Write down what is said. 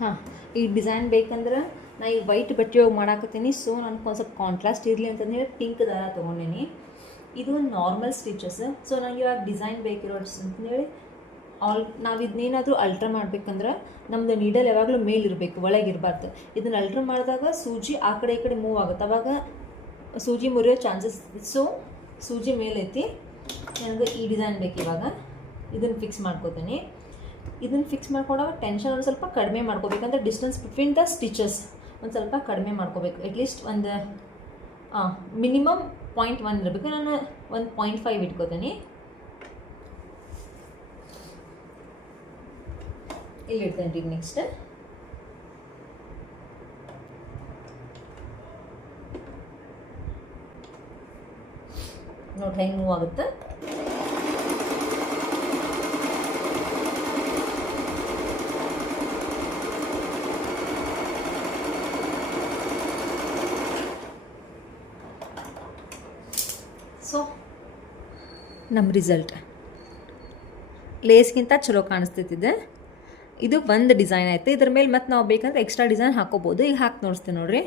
ಹಾಂ, ಈ ಡಿಸೈನ್ ಬೇಕಂದ್ರೆ ನಾ ಈ ವೈಟ್ ಬಟ್ಟೆ ಒಳಗೆ ಮಾಡಾಕತ್ತೀನಿ. ಸೊ ನನಗೆ ಒಂದು ಸ್ವಲ್ಪ ಕಾಂಟ್ರಾಸ್ಟ್ ಇರಲಿ ಅಂತಂದು ಹೇಳಿ ಪಿಂಕ್ ದಾರ ತೊಗೊಂಡೇನಿ. ಇದು ಒಂದು ನಾರ್ಮಲ್ ಸ್ಟಿಚಸ್. ಸೊ ನನಗೆ ಇವಾಗ ಡಿಸೈನ್ ಬೇಕಿರೋ ಅಂತಂದೇಳಿ ನಾವು ಇದನ್ನೇನಾದರೂ ಅಲ್ಟ್ರಾ ಮಾಡ್ಬೇಕಂದ್ರೆ ನಮ್ಮದು ನೀಡಲ್ ಯಾವಾಗಲೂ ಮೇಲಿರಬೇಕು, ಒಳಗಿರಬಾರ್ದು. ಇದನ್ನು ಅಲ್ಟ್ರಾ ಮಾಡಿದಾಗ ಸೂಜಿ ಆ ಕಡೆ ಈ ಕಡೆ ಮೂವ್ ಆಗುತ್ತೆ, ಅವಾಗ ಸೂಜಿ ಮುರಿಯೋ ಚಾನ್ಸಸ್. ಸೊ ಸೂಜಿ ಮೇಲೈತಿ. ನನಗೆ ಈ ಡಿಸೈನ್ ಬೇಕು. ಇವಾಗ ಇದನ್ನು ಫಿಕ್ಸ್ ಮಾಡ್ಕೋತೀನಿ. ಇದನ್ನು ಫಿಕ್ಸ್ ಮಾಡ್ಕೊಂಡಾಗ ಟೆನ್ಷನ್ ಒಂದು ಸ್ವಲ್ಪ ಕಡಿಮೆ ಮಾಡ್ಕೋಬೇಕಂದ್ರೆ ಡಿಸ್ಟೆನ್ಸ್ ಬಿಟ್ವೀನ್ ದ ಸ್ಟಿಚಸ್ ಒಂದು ಸ್ವಲ್ಪ ಕಡಿಮೆ ಮಾಡ್ಕೋಬೇಕು. ಅಟ್ಲೀಸ್ಟ್ ಒಂದು ಮಿನಿಮಮ್ 0.1 ಇರಬೇಕು. ನಾನು 1.5 ಇಟ್ಕೋತೀನಿ. ಇಲ್ಲಿ ಇಡ್ತೇನೆ ರೀ. ನೆಕ್ಸ್ಟ್ ನೋಡಿ ಹೆಂಗೆ ಮೂವ್ ಆಗುತ್ತೆ. ಸೊ ನಮ್ಮ ರಿಸಲ್ಟ್ ಲೇಸ್ಗಿಂತ ಚಲೋ ಕಾಣಿಸ್ತೈತಿದೆ. ಇದು ಒಂದು ಡಿಸೈನ್ ಆಯಿತು. ಇದ್ರ ಮೇಲೆ ಮತ್ತೆ ನಾವು ಬೇಕಂದ್ರೆ ಎಕ್ಸ್ಟ್ರಾ ಡಿಸೈನ್ ಹಾಕೋಬೋದು. ಈಗ ಹಾಕಿ ನೋಡಿಸ್ತೀನಿ ನೋಡಿರಿ.